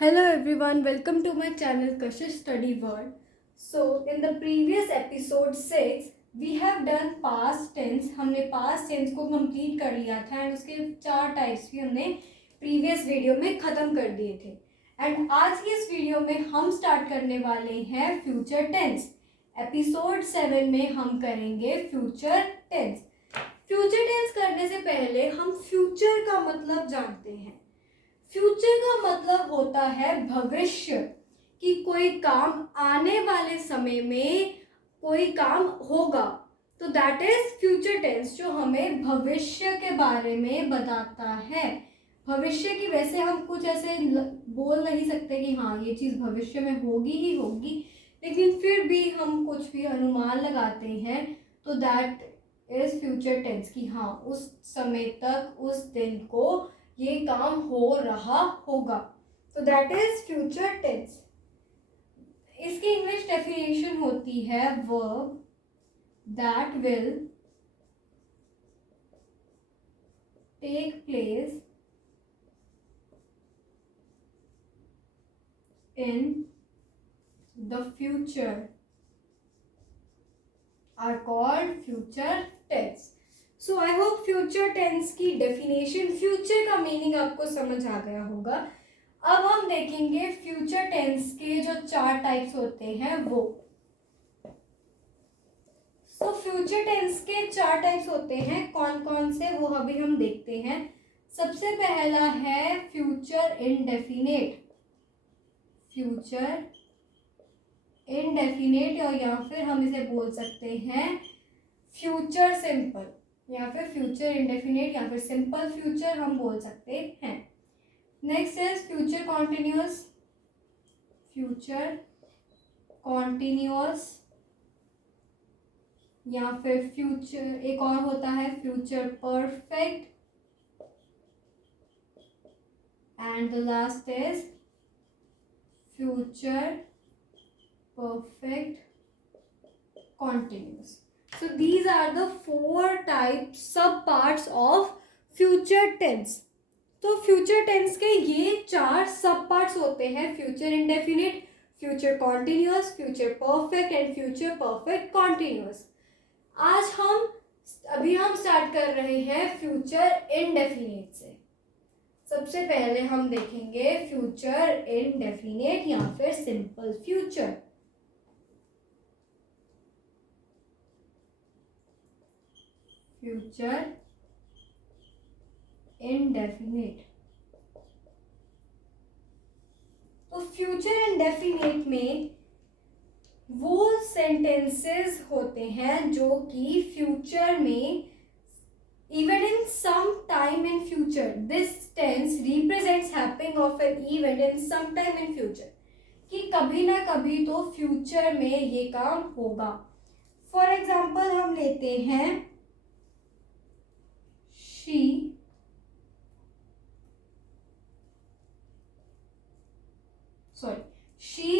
Hello everyone, welcome to my channel Kashish Study World. So in the previous episode 6 we have done past tense. हमने past tense को complete कर लिया था and उसके 4 types भी हमने प्रीवियस वीडियो में ख़त्म कर दिए थे. एंड आज की इस वीडियो में हम स्टार्ट करने वाले हैं फ्यूचर टेंस. एपिसोड 7 में हम करेंगे फ्यूचर टेंस. फ्यूचर टेंस करने से पहले हम फ्यूचर का मतलब जानते हैं. फ्यूचर का मतलब होता है भविष्य, कि कोई काम आने वाले समय में कोई काम होगा, तो दैट इज फ्यूचर टेंस, जो हमें भविष्य के बारे में बताता है. भविष्य की वैसे हम कुछ ऐसे बोल नहीं सकते कि हाँ ये चीज़ भविष्य में होगी ही होगी, लेकिन फिर भी हम कुछ भी अनुमान लगाते हैं, तो दैट इज फ्यूचर टेंस, कि हाँ उस समय तक उस दिन को ये काम हो रहा होगा, तो दैट इज फ्यूचर टेंस. इसकी इंग्लिश डेफिनेशन होती है verb that will take place in the future are called future tense. So I hope future tense की डेफिनेशन, फ्यूचर का मीनिंग आपको समझ आ गया होगा. अब हम देखेंगे फ्यूचर टेंस के जो 4 टाइप्स होते हैं वो. सो फ्यूचर टेंस के 4 टाइप्स होते हैं. कौन कौन से वो अभी हम देखते हैं. सबसे पहला है फ्यूचर इंडेफिनिट. फ्यूचर इंडेफिनिट, और या फिर हम इसे बोल सकते हैं फ्यूचर सिंपल, या फिर फ्यूचर इंडेफिनिट, या फिर सिंपल फ्यूचर हम बोल सकते हैं. Next is future continuous. Future continuous, या फिर फ्यूचर, एक और होता है future perfect, and the last is future perfect continuous. So these are the 4 types, sub parts of future tense. तो फ्यूचर टेंस के ये 4 सब पार्ट्स होते हैं. Future indefinite, future continuous, future perfect and future perfect continuous. आज हम start कर रहे हैं फ्यूचर इंडेफिनिट से. सबसे पहले हम देखेंगे फ्यूचर इंडेफिनिट या फिर सिंपल फ्यूचर. Future indefinite. तो फ्यूचर इंडेफिनिट में वो सेंटेंसेस होते हैं जो कि फ्यूचर में, even in some time in future, this tense represents happening of an event in some time in future, कि कभी ना कभी तो फ्यूचर में ये काम होगा. फॉर एग्जाम्पल हम लेते हैं she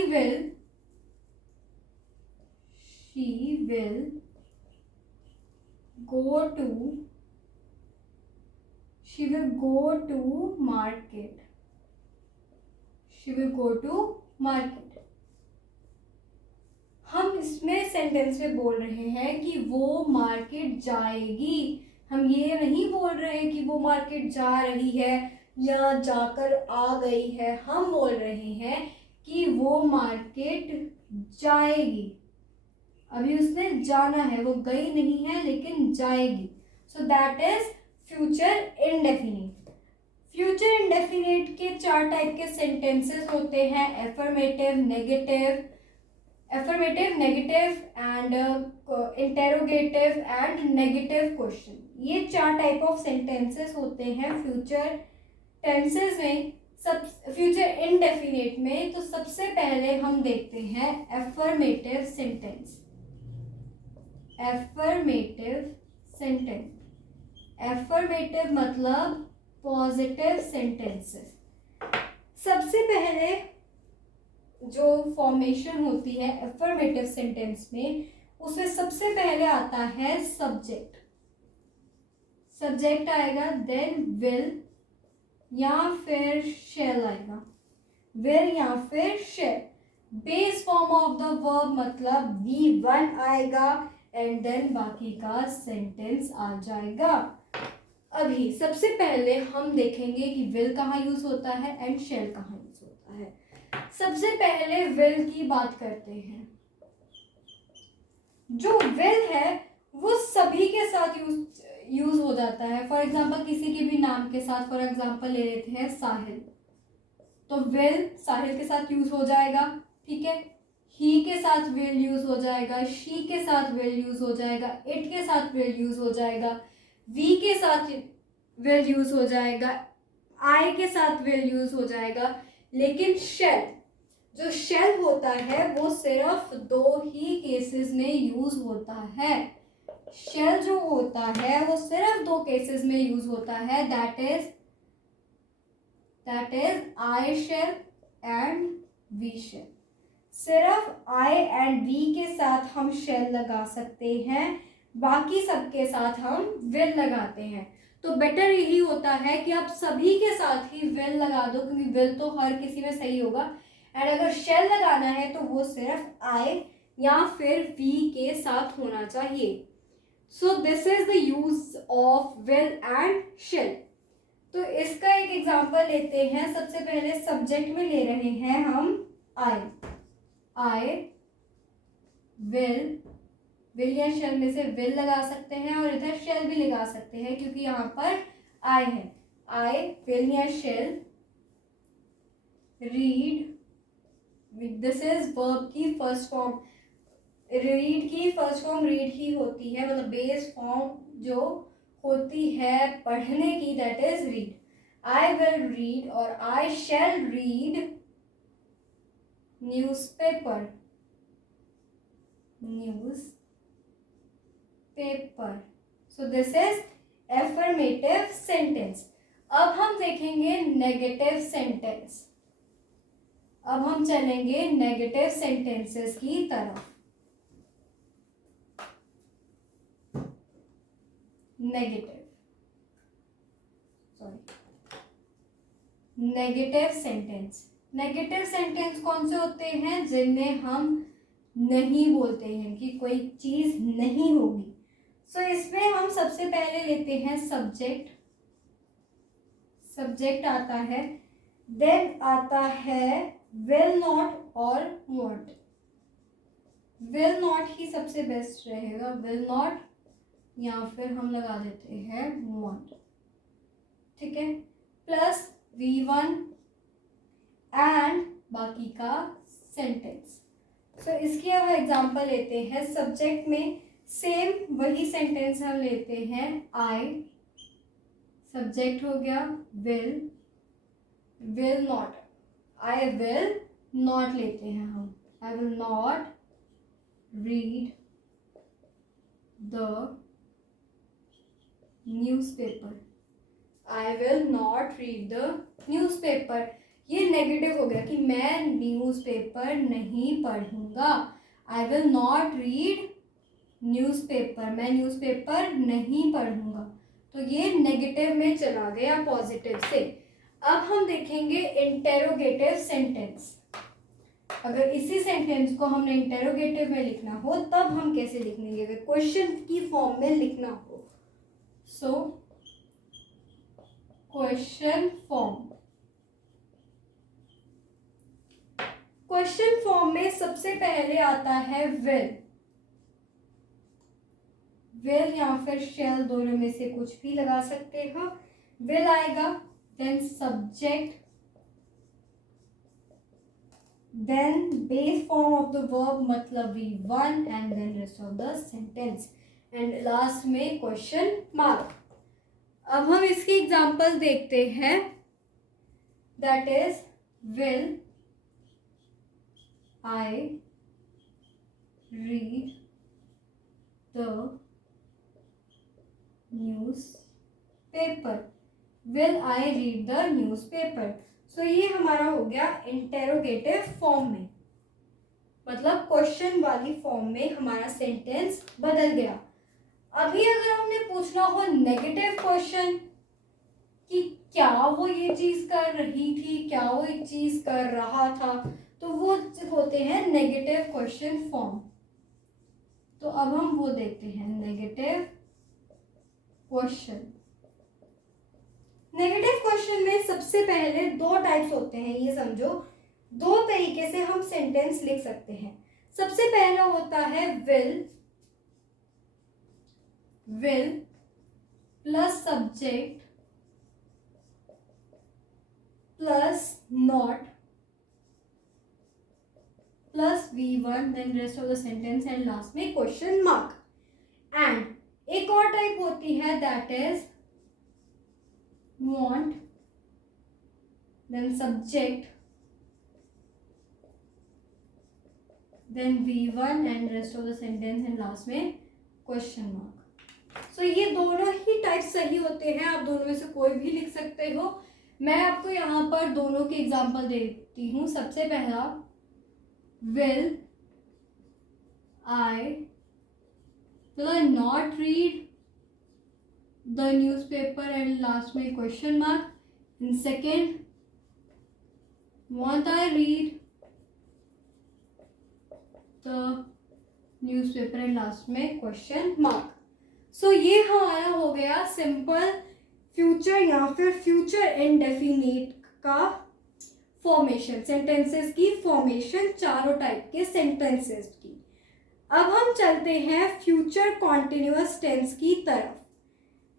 will go to market. She will go to market. हम इसमें सेंटेंस में बोल रहे हैं कि वो मार्केट जाएगी. हम ये नहीं बोल रहे हैं कि वो मार्केट जा रही है या जाकर आ गई है. हम बोल रहे हैं कि वो मार्केट जाएगी. अभी उसने जाना है, वो गई नहीं है लेकिन जाएगी. So that is future indefinite. Future indefinite के 4 टाइप के सेंटेंसेस होते हैं. Affirmative, negative and interrogative and negative question. ये 4 टाइप ऑफ सेंटेंसेस होते हैं फ्यूचर टेंसेस में. फ्यूचर इंडेफिनिट में तो सबसे पहले हम देखते हैं affirmative sentence. Affirmative sentence, affirmative मतलब पॉजिटिव सेंटेंसेस. सबसे पहले जो फॉर्मेशन होती है एफर्मेटिव सेंटेंस में, उसमें सबसे पहले आता है सब्जेक्ट. सब्जेक्ट आएगा, देन विल या फिर शैल आएगा. विल या फिर shall. Base form of the verb मतलब V1 आएगा एंड देन बाकी का सेंटेंस आ जाएगा। अभी सबसे पहले हम देखेंगे कि विल कहाँ यूज होता है एंड शेल कहाँ यूज होता है। सबसे पहले विल की बात करते हैं। जो विल है वो सभी के साथ यूज हो जाता है। फॉर एग्जाम्पल किसी के भी नाम के साथ, फॉर एग्जाम्पल ले लेते हैं साहिल, तो विल साहिल के साथ यूज हो जाएगा, ठीक है। ही के साथ विल यूज हो जाएगा, शी के साथ विल यूज हो जाएगा, इट के साथ विल यूज हो जाएगा, वी के साथ विल यूज हो जाएगा, आई के साथ विल यूज हो जाएगा। लेकिन शेल, जो शेल होता है वो सिर्फ 2 ही केसेस में यूज होता है। शेल जो होता है वो सिर्फ 2 केसेस में यूज होता है, that is I shall and we shall. सिर्फ आई एंड वी के साथ हम शेल लगा सकते हैं, बाकी सबके साथ हम विल लगाते हैं। तो बेटर यही होता है कि आप सभी के साथ ही विल लगा दो, क्योंकि विल तो हर किसी में सही होगा। एंड अगर शेल लगाना है तो वो सिर्फ आई या फिर वी के साथ होना चाहिए। So this is the use of will and shall. तो इसका एक एग्जांपल लेते हैं। सबसे पहले सब्जेक्ट में ले रहे हैं हम आई विल या शेल में से विल लगा सकते हैं और इधर शेल भी लगा सकते हैं, क्योंकि यहाँ पर आई है। आई विल या shall read, this is verb की फर्स्ट फॉर्म। रीड की फर्स्ट फॉर्म रीड ही होती है, मतलब बेस फॉर्म जो होती है पढ़ने की, that is read. I will read और I shall read newspaper. So this is affirmative sentence. अब हम देखेंगे नेगेटिव सेंटेंस। अब हम चलेंगे नेगेटिव सेंटेंसेस की तरफ। Negative sentence. नेगेटिव सेंटेंस कौन से होते हैं? जिनमें हम नहीं बोलते हैं कि कोई चीज नहीं होगी। सो इसमें हम सबसे पहले लेते हैं सब्जेक्ट। सब्जेक्ट आता है, देन आता है विल नॉट और वॉन्ट। विल नॉट ही सबसे बेस्ट रहेगा, विल नॉट या फिर हम लगा देते हैं वॉन्ट, ठीक है। प्लस V1 एंड बाकी का सेंटेंस। सो इसकी अब एग्जांपल लेते हैं। सब्जेक्ट में सेम वही सेंटेंस हम लेते हैं। आई सब्जेक्ट हो गया, will not, I will not लेते हैं हम। I will not read the newspaper. I will not read the newspaper. ये नेगेटिव हो गया कि मैं न्यूज़पेपर नहीं पढ़ूंगा। I will not read newspaper, मैं न्यूज़पेपर नहीं पढ़ूंगा। तो ये नेगेटिव में चला गया पॉजिटिव से। अब हम देखेंगे इंटेरोगेटिव सेंटेंस। अगर इसी सेंटेंस को हमने इंटेरोगेटिव में लिखना हो तब हम कैसे लिखेंगे? अगर क्वेश्चन की फॉर्म में लिखना हो, so question form. Question form में सबसे पहले आता है विल या फिर शेल, दोनों में से कुछ भी लगा सकते हो। विल आएगा, then subject, then base form of the verb मतलब V1 and then rest of the sentence and last में क्वेश्चन मार्क। अब हम इसकी एग्जांपल देखते हैं, that is will I read the newspaper. Will I read the newspaper. So ये हमारा हो गया इंटेरोगेटिव फॉर्म में, मतलब क्वेश्चन वाली फॉर्म में हमारा सेंटेंस बदल गया। अभी अगर हमने पूछना हो नेगेटिव क्वेश्चन कि क्या वो ये चीज कर रही थी, क्या वो एक चीज कर रहा था, तो वो होते हैं नेगेटिव क्वेश्चन फॉर्म। तो अब हम वो देखते हैं नेगेटिव क्वेश्चन। नेगेटिव क्वेश्चन में सबसे पहले दो टाइप्स होते हैं, ये समझो। दो तरीके से हम सेंटेंस लिख सकते हैं। सबसे पहला होता है will plus subject plus not plus V1 then rest of the sentence and last में क्वेश्चन मार्क। एंड एक और टाइप होती है that is want then subject then V1 and rest of the sentence and last में question mark। सो ये दोनों ही type सही होते हैं, आप दोनों में से कोई भी लिख सकते हो। मैं आपको यहाँ पर दोनों के एग्जांपल देती हूँ। सबसे पहला will I not read the newspaper and last में question mark, and second won't I read the newspaper and last में question mark। सो ये हमारा हो गया सिंपल फ्यूचर या फिर फ्यूचर इंडेफिनिट का फॉर्मेशन, सेंटेंसेस की फॉर्मेशन, चारों टाइप के सेंटेंसेस की। अब हम चलते हैं फ्यूचर कॉन्टिन्यूअस टेंस की तरफ।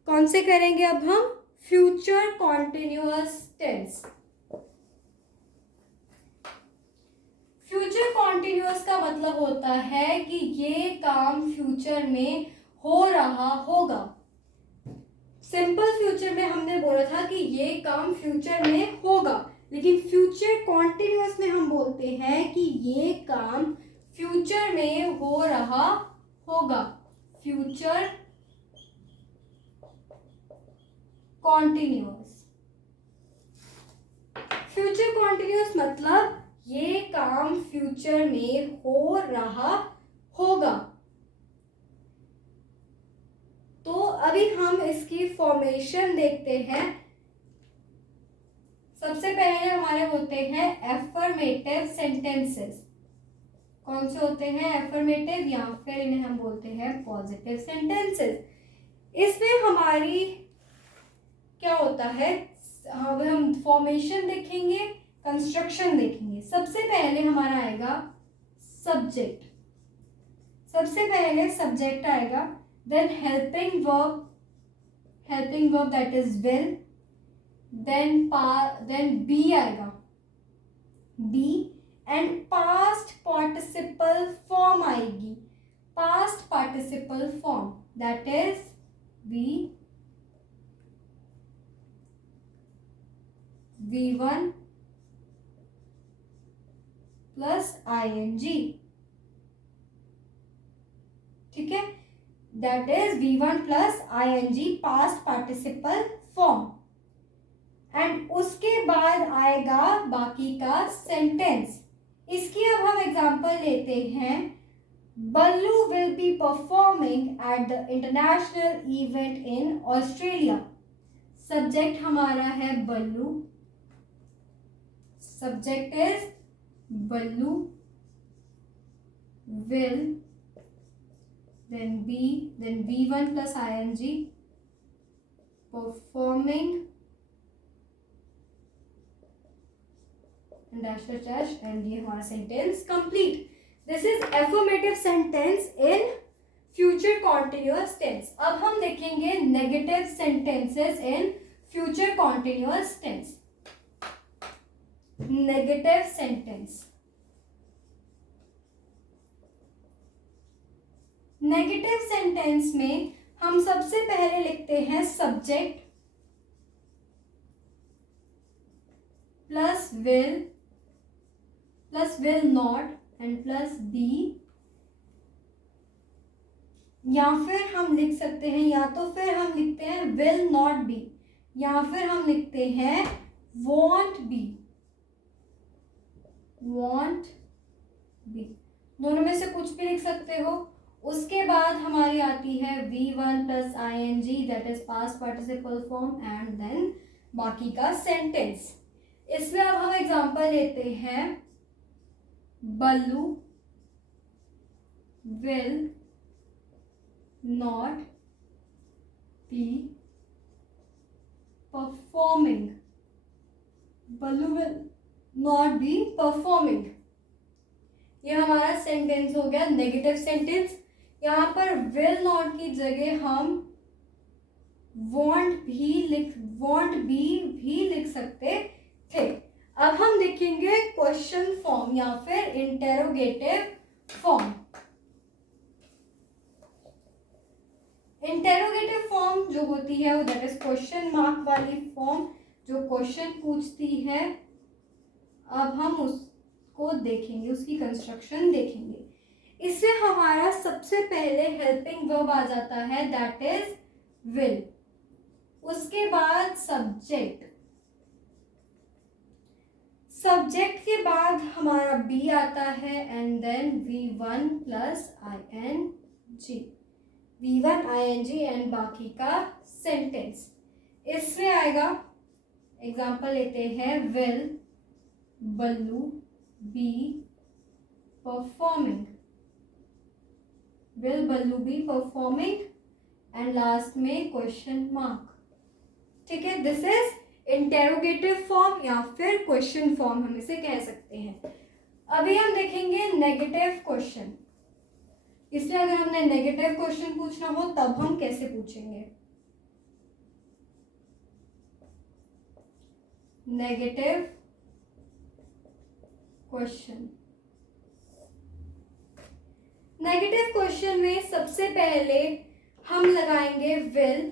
कौन से करेंगे अब हम? Future continuous tense. Future continuous का मतलब होता है कि ये काम फ्यूचर में हो रहा होगा। सिंपल फ्यूचर में हमने बोला था कि ये काम फ्यूचर में होगा, लेकिन फ्यूचर कॉन्टिन्यूअस में हम बोलते हैं कि ये काम फ्यूचर में हो रहा होगा। Future continuous. फ्यूचर कॉन्टिन्यूअस मतलब ये काम फ्यूचर में हो रहा होगा। तो अभी हम इसकी फॉर्मेशन देखते हैं। सबसे पहले हमारे होते हैं एफर्मेटिव सेंटेंसेस। कौन से होते हैं? एफर्मेटिव या फिर इन्हें हम बोलते हैं पॉजिटिव सेंटेंसेस। इसमें हमारी क्या होता है, हम फॉर्मेशन देखेंगे, कंस्ट्रक्शन देखेंगे। सबसे पहले हमारा आएगा सब्जेक्ट। सबसे पहले सब्जेक्ट आएगा, then helping verb that is will, then be आएगा, be and past participle form आएगी। Past participle form that is V1 plus ing। ठीक है, that is V1 plus ing past participle form. And उसके बाद आएगा बाकी का सेंटेंस। इसकी अब हम एग्जांपल लेते हैं। Ballu will be performing at the international event in Australia. Subject हमारा है Ballu, subject is Ballu, will, then V1 plus ing, performing, and dash, and ये हमारा sentence complete. This is affirmative sentence in future continuous tense. अब हम देखेंगे negative sentences in future continuous tense. Negative sentence. Negative sentence में हम सबसे पहले लिखते हैं subject plus will not and plus be, या फिर हम लिख सकते हैं, या तो फिर हम लिखते हैं विल नॉट बी, या फिर हम लिखते हैं वॉन्ट बी। दोनों में से कुछ भी लिख सकते हो। उसके बाद हमारी आती है V1 plus ing that is past participle form, and then बाकी का सेंटेंस। इसमें अब हम एग्जांपल लेते हैं, Ballu will not be performing. Ballu will not be performing, ये हमारा सेंटेंस हो गया नेगेटिव सेंटेंस। यहाँ पर विल नॉट की जगह हम वॉन्ट भी लिख सकते थे। अब हम देखेंगे क्वेश्चन फॉर्म या फिर इंटेरोगेटिव फॉर्म। इंटेरोगेटिव फॉर्म जो होती है वो दैट इज क्वेश्चन मार्क वाली फॉर्म, जो क्वेश्चन पूछती है। अब हम उसको देखेंगे, उसकी कंस्ट्रक्शन देखेंगे। इससे हमारा सबसे पहले हेल्पिंग वर्ब आ जाता है दैट इज विल, उसके बाद सब्जेक्ट, सब्जेक्ट के बाद हमारा बी आता है and then V1 plus ING, V1 ING and बाकी का सेंटेंस। इसमें आएगा, एग्जांपल लेते हैं, will Ballu be performing, will Ballu be performing and last में क्वेश्चन मार्क। ठीक है, दिस इज इंटेरोगेटिव फॉर्म या फिर क्वेश्चन फॉर्म हम इसे कह सकते हैं। अभी हम देखेंगे नेगेटिव क्वेश्चन। इसलिए अगर हमने नेगेटिव क्वेश्चन पूछना हो तब हम कैसे पूछेंगे। नेगेटिव क्वेश्चन, नेगेटिव क्वेश्चन में सबसे पहले हम लगाएंगे will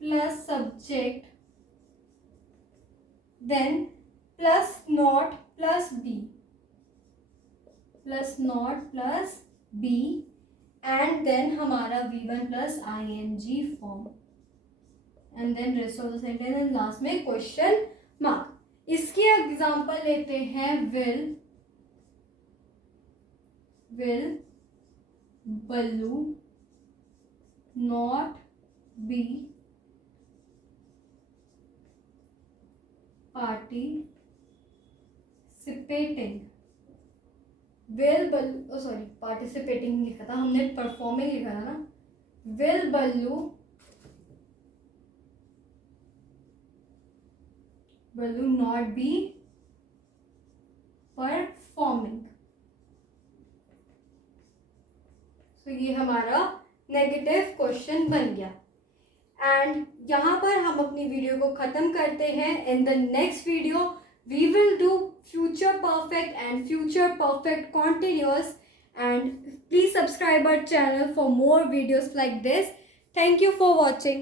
plus subject then plus not plus be and then हमारा V1 plus ING form and then rest of the sentence and last में क्वेश्चन मार्क। इसकी एग्जांपल लेते हैं, will Ballu not be participating. Will Ballu, sorry participating लिखा था हमने, performing लिखा था ना। Will Ballu not be performing. तो ये हमारा नेगेटिव क्वेश्चन बन गया। एंड यहाँ पर हम अपनी वीडियो को ख़त्म करते हैं। In the next video we will do future perfect and future perfect continuous, and please subscribe our channel for more videos like this. Thank you for watching.